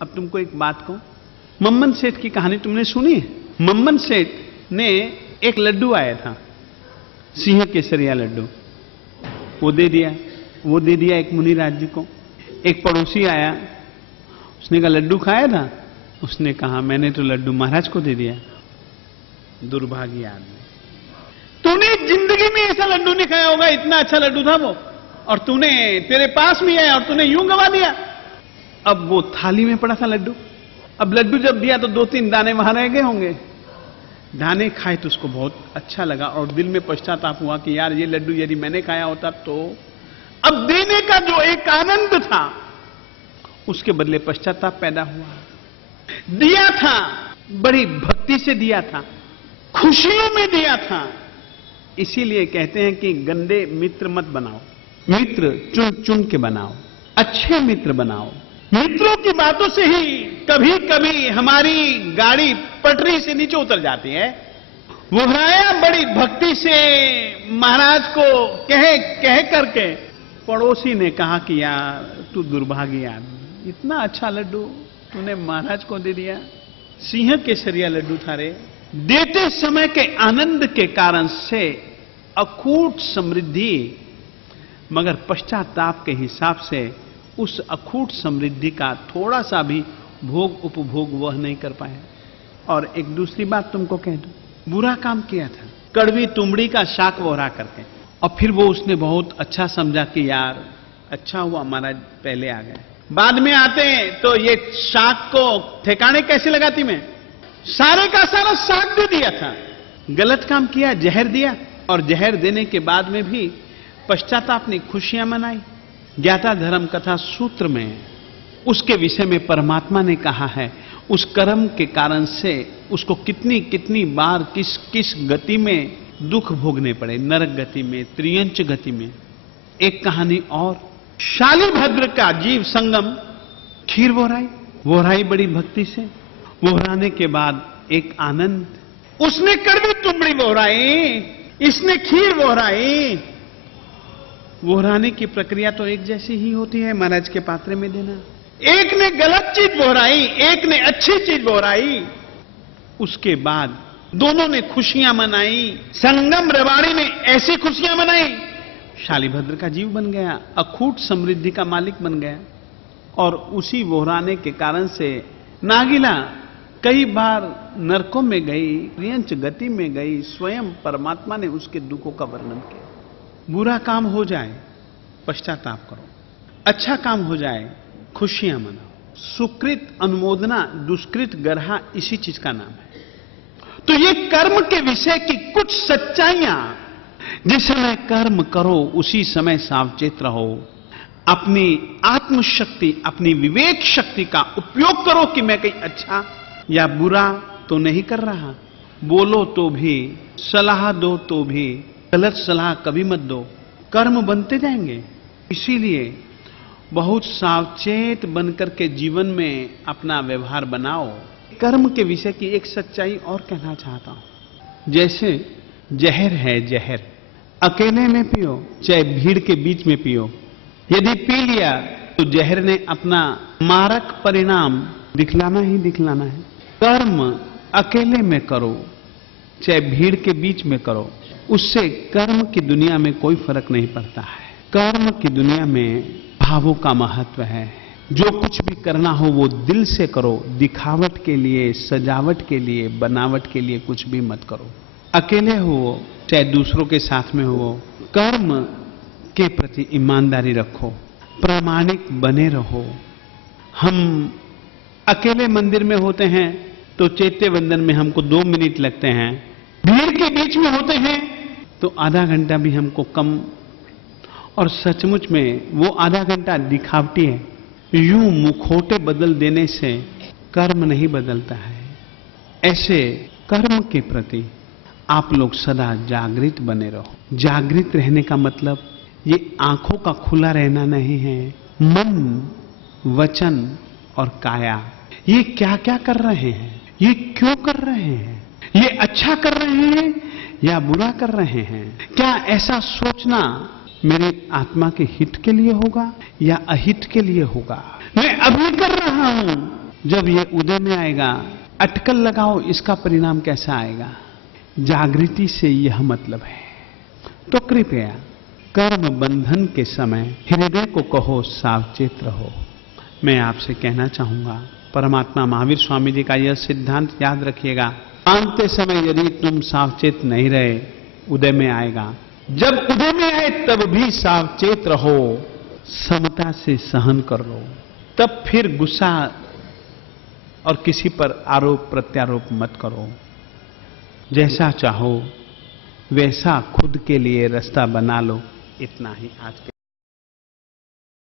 अब तुमको एक बात कहूं, मम्मन सेठ की कहानी तुमने सुनी है? मम्मन सेठ ने एक लड्डू आया था, सिंह केसरिया लड्डू, वो दे दिया एक मुनिराज जी को। एक पड़ोसी आया, उसने कहा लड्डू खाया था? उसने कहा मैंने तो लड्डू महाराज को दे दिया। दुर्भागी आदमी, तूने जिंदगी में ऐसा लड्डू नहीं खाया होगा, इतना अच्छा लड्डू था वो, और तूने, तेरे पास में आया और तूने यूं गवा दिया। अब वो थाली में पड़ा था लड्डू, अब लड्डू जब दिया तो 2-3 दाने वहां रह गए होंगे। दाने खाए तो उसको बहुत अच्छा लगा और दिल में पश्चाताप हुआ कि यार ये लड्डू यदि मैंने खाया होता तो। अब देने का जो एक आनंद था उसके बदले पश्चाताप पैदा हुआ। दिया था, बड़ी भक्ति से दिया था, खुशियों में दिया था। इसीलिए कहते हैं कि गंदे मित्र मत बनाओ, मित्र चुन चुन के बनाओ, अच्छे मित्र बनाओ। मित्रों की बातों से ही कभी कभी हमारी गाड़ी पटरी से नीचे उतर जाती है। वोहराया बड़ी भक्ति से महाराज को कह करके पड़ोसी ने कहा कि यार तू दुर्भागी आदमी, इतना अच्छा लड्डू तूने महाराज को दे दिया। सिंह केसरिया लड्डू था रे। देते समय के आनंद के कारण से अखूट समृद्धि, मगर पश्चाताप के हिसाब से उस अखूट समृद्धि का थोड़ा सा भी भोग उपभोग वह नहीं कर पाए। और एक दूसरी बात तुमको कह दूं, बुरा काम किया था, कड़वी तुमड़ी का शाक वोहरा करके, और फिर वो उसने बहुत अच्छा समझा कि यार अच्छा हुआ महाराज पहले आ गए। बाद में आते तो ये शाक को ठिकाने कैसे लगाती मैं, सारे का सारा शाक दे दिया था। गलत काम किया, जहर दिया, और जहर देने के बाद में भी पश्चाताप ने खुशियां मनाई। ज्ञाता धर्म कथा सूत्र में उसके विषय में परमात्मा ने कहा है, उस कर्म के कारण से उसको कितनी कितनी बार किस किस गति में दुख भोगने पड़े, नरक गति में, त्रियंच गति में। एक कहानी और, शालिभद्र का जीव संगम, खीर वोहराई बड़ी भक्ति से। वोहराने के बाद एक आनंद, उसने कड़वी तुमड़ी वोहराई, इसने खीर वोहराई। वोहराने की प्रक्रिया तो एक जैसी ही होती है, महाराज के पात्रे में देना। एक ने गलत चीज वोहराई, एक ने अच्छी चीज वोहराई। उसके बाद दोनों ने खुशियां मनाई। संगम रवाड़ी ने ऐसी खुशियां मनाई, शालिभद्र का जीव बन गया, अखूट समृद्धि का मालिक बन गया। और उसी वोहराने के कारण से नागिला कई बार नरकों में गई, त्रियंच गति में गई। स्वयं परमात्मा ने उसके दुखों का वर्णन किया। बुरा काम हो जाए पश्चाताप करो, अच्छा काम हो जाए खुशियां मनाओ। सुकृत अनुमोदना, दुष्कृत गरहा, इसी चीज का नाम है। तो ये कर्म के विषय की कुछ सच्चाइयां, जिस समय कर्म करो उसी समय सावचेत रहो। अपनी आत्मशक्ति, अपनी विवेक शक्ति का उपयोग करो कि मैं कहीं अच्छा या बुरा तो नहीं कर रहा। बोलो तो भी, सलाह दो तो भी, गलत सलाह कभी मत दो, कर्म बनते जाएंगे। इसीलिए बहुत सावचेत बनकर के जीवन में अपना व्यवहार बनाओ। कर्म के विषय की एक सच्चाई और कहना चाहता हूं। जैसे जहर है, जहर अकेले में पियो चाहे भीड़ के बीच में पियो, यदि पी लिया तो जहर ने अपना मारक परिणाम दिखलाना ही दिखलाना है। कर्म अकेले में करो चाहे भीड़ के बीच में करो, उससे कर्म की दुनिया में कोई फर्क नहीं पड़ता है। कर्म की दुनिया में भावों का महत्व है। जो कुछ भी करना हो वो दिल से करो, दिखावट के लिए, सजावट के लिए, बनावट के लिए कुछ भी मत करो। अकेले हो चाहे दूसरों के साथ में हो, कर्म के प्रति ईमानदारी रखो, प्रामाणिक बने रहो। हम अकेले मंदिर में होते हैं तो चैत्य वंदन में हमको 2 मिनट लगते हैं, भीड़ के बीच में होते हैं तो आधा घंटा भी हमको कम। और सचमुच में वो आधा घंटा दिखावटी है। यूं मुखौटे बदल देने से कर्म नहीं बदलता है। ऐसे कर्म के प्रति आप लोग सदा जागृत बने रहो। जागृत रहने का मतलब ये आंखों का खुला रहना नहीं है। मन, वचन और काया, ये क्या क्या कर रहे हैं, ये क्यों कर रहे हैं, ये अच्छा कर रहे हैं या बुरा कर रहे हैं। क्या ऐसा सोचना मेरे आत्मा के हित के लिए होगा या अहित के लिए होगा। मैं अभी कर रहा हूं जब ये उदय में आएगा, अटकल लगाओ, इसका परिणाम कैसा आएगा? जागृति से यह मतलब है। तो कृपया कर्म बंधन के समय हृदय को कहो सावचेत रहो। मैं आपसे कहना चाहूंगा, परमात्मा महावीर स्वामी जी का यह सिद्धांत याद रखिएगा, मानते समय यदि तुम सावचेत नहीं रहे, उदय में आएगा। जब उदय में आए तब भी सावचेत रहो, समता से सहन कर लो, तब फिर गुस्सा और किसी पर आरोप प्रत्यारोप मत करो। जैसा चाहो वैसा खुद के लिए रास्ता बना लो। इतना ही आज के